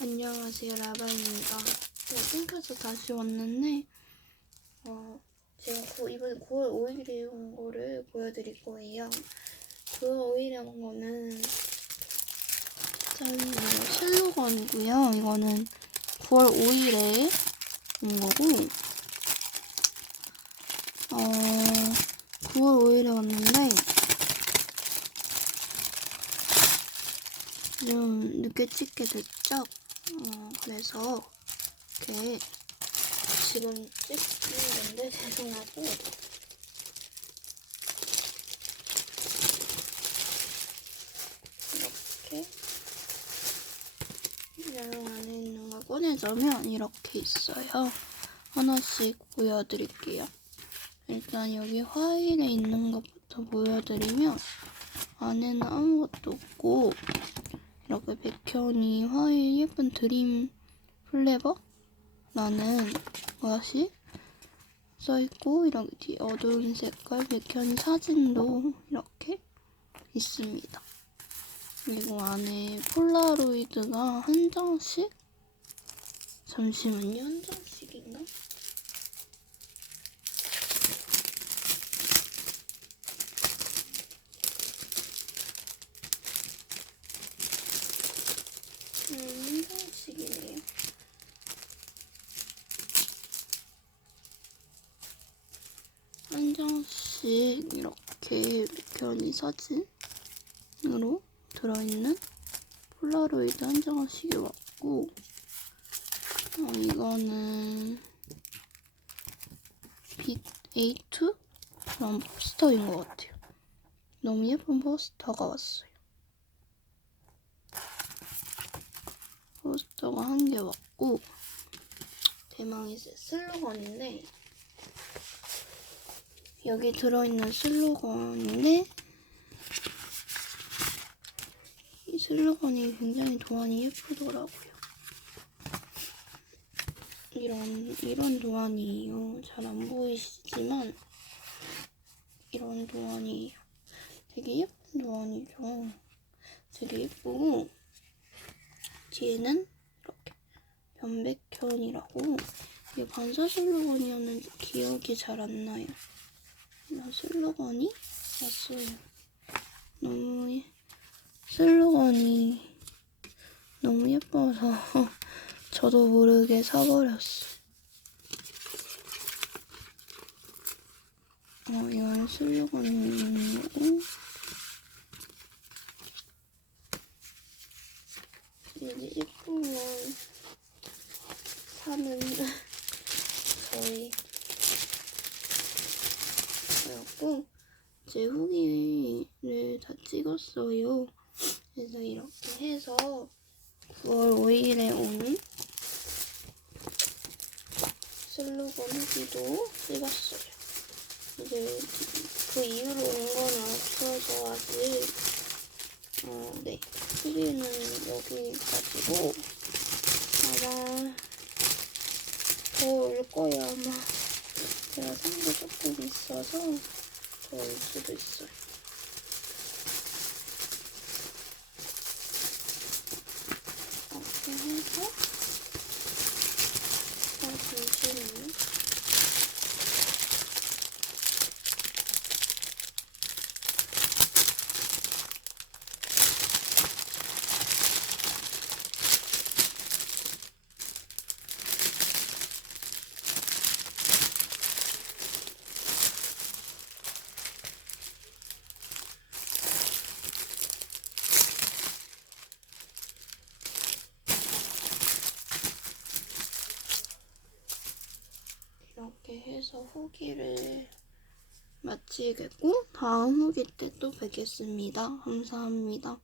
안녕하세요 라바입니다. 네, 핑크에서 다시 왔는데 어, 제가 고, 이번에 9월 5일에 온 거를 보여드릴 거예요. 9월 5일에 온 거는 짠 이거 실로건이고요. 이거는 9월 5일에 온 거고 어, 9월 5일에 왔는데 좀 늦게 찍게 됐죠? 어, 그래서 이렇게 지금 찍는 건데 죄송하고 이렇게 이런 안에 있는 걸 꺼내자면 이렇게 있어요. 하나씩 보여드릴게요. 일단 여기 화일에 있는 것부터 보여드리면 안에는 아무것도 없고 이렇게 백현이 화일 예쁜 드림 플레버라는 것이 써있고 이렇게 어두운 색깔 백현이 사진도 이렇게 있습니다. 그리고 안에 폴라로이드가 한 장씩 잠시만요 한 장씩인가? 음, 한 장씩이네요. 한 장씩 이렇게 백현이 사진으로 들어있는 폴라로이드 한 장씩이 왔고 어, 이거는 빛 A2 그런 포스터인 것 같아요. 너무 예쁜 포스터가 왔어요. 포스터가 한 개 왔고 대망의 슬로건인데 여기 들어있는 슬로건인데 이 슬로건이 굉장히 도안이 예쁘더라고요. 이런 이런 도안이에요. 잘 안 보이시지만 이런 도안이에요. 되게 예쁜 도안이죠. 되게 예쁘고 뒤에는 이렇게 변백현이라고 이게 반사 슬로건이었는지 기억이 잘 안 나요. 슬로건이 왔어요. 너무 예- 슬로건이 너무 예뻐서 저도 모르게 사버렸어요. 어, 이건 슬로건이고 여기 예쁘면 사는 저희 그래갖고 제 후기를 다 찍었어요. 그래서 이렇게 해서 9월 5일에 오는 슬로건 후기도 찍었어요. 이제 그 이후로 온 거는 없어서 아직 어, 네. 후기는 여기까지고 아마 더 올 거예요 아마 제가 산게 조금 있어서 더 올 수도 있어요. 이렇게 해서 어, 잠시만요. 이렇게 해서 후기를 마치겠고 다음 후기 때 또 뵙겠습니다. 감사합니다.